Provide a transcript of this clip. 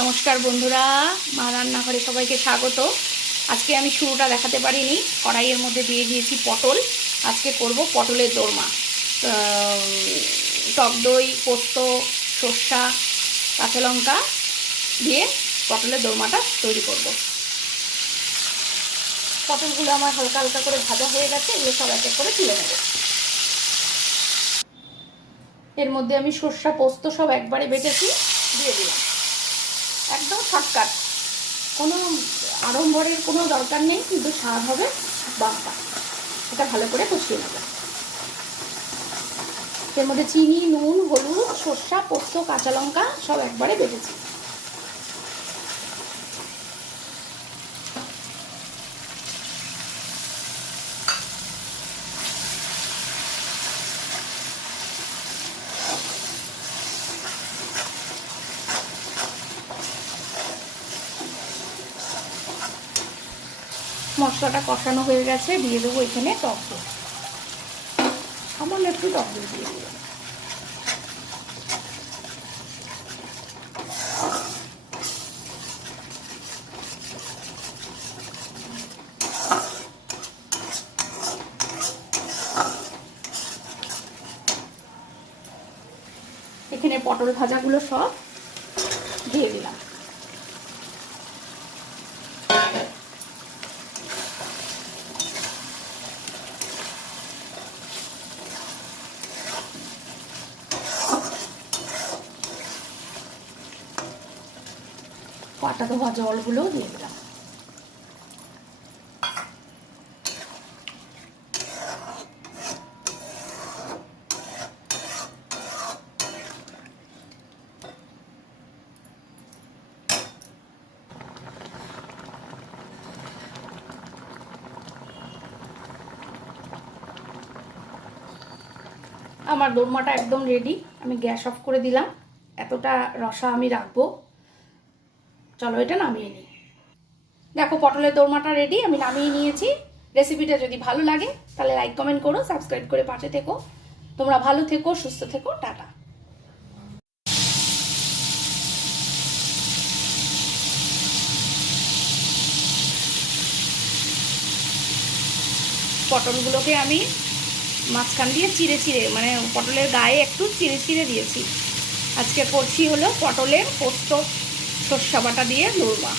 নমস্কার বন্ধুরা, মা রান্নাঘরে সবাইকে স্বাগত। আজকে আমি শুরুটা দেখাতে পারিনি, কড়াইয়ের মধ্যে দিয়ে দিয়েছি পটল। আজকে করব পটলের দোরমা। টক দই, পোস্ত, সর্ষা, কাঁচা লঙ্কা দিয়ে পটলের দোরমাটা তৈরি করব। পটলগুলো আমার হালকা হালকা করে ভাজা হয়ে গেছে, এগুলো সব এক এক করে তুলে নেব। এর মধ্যে আমি সর্ষা, পোস্ত সব একবারে বেটেছি, দিয়ে দিলাম। একদম শর্টকাট, কোনো আড়ম্বরের কোনো দরকার নেই, কিন্তু স্বাদ হবে বাম্পা। এটা ভালো করে কষিয়ে নেব। এর মধ্যে চিনি, নুন, হলুদ, সর্ষা, পোস্ত, কাঁচা লঙ্কা সব একবারে বেটেছি। মশলাটা কষানো হয়ে গেছে, দিয়ে দেবো এখানে টক দই। সামান্য একটু টক দই দিয়ে দেবো। এখানে পটল ভাজাগুলো সব দিয়ে দিলাম। পাটা ধোয়া জলগুলোও দিয়ে দিলাম। আমার দোরমাটা একদম রেডি, আমি গ্যাস অফ করে দিলাম। এতটা রসা আমি রাখবো। চলো এটা নামিয়ে নিই। দেখো পটলের দোরমাটা রেডি, আমি নামিয়ে নিয়েছি। রেসিপিটা যদি ভালো লাগে তাহলে লাইক কমেন্ট করো, সাবস্ক্রাইব করে পাশে থেকো। তোমরা ভালো থেকো, সুস্থ থেকো, টাটা। পটলগুলোকে আমি মাঝখান দিয়ে চিড়ে চিড়ে, মানে পটলের গায়ে একটু চিড়ে চিড়ে দিয়েছি। আজকে করছি হলো পটলের পোস্ত সর্ষা বাটা দিয়ে দোরমা।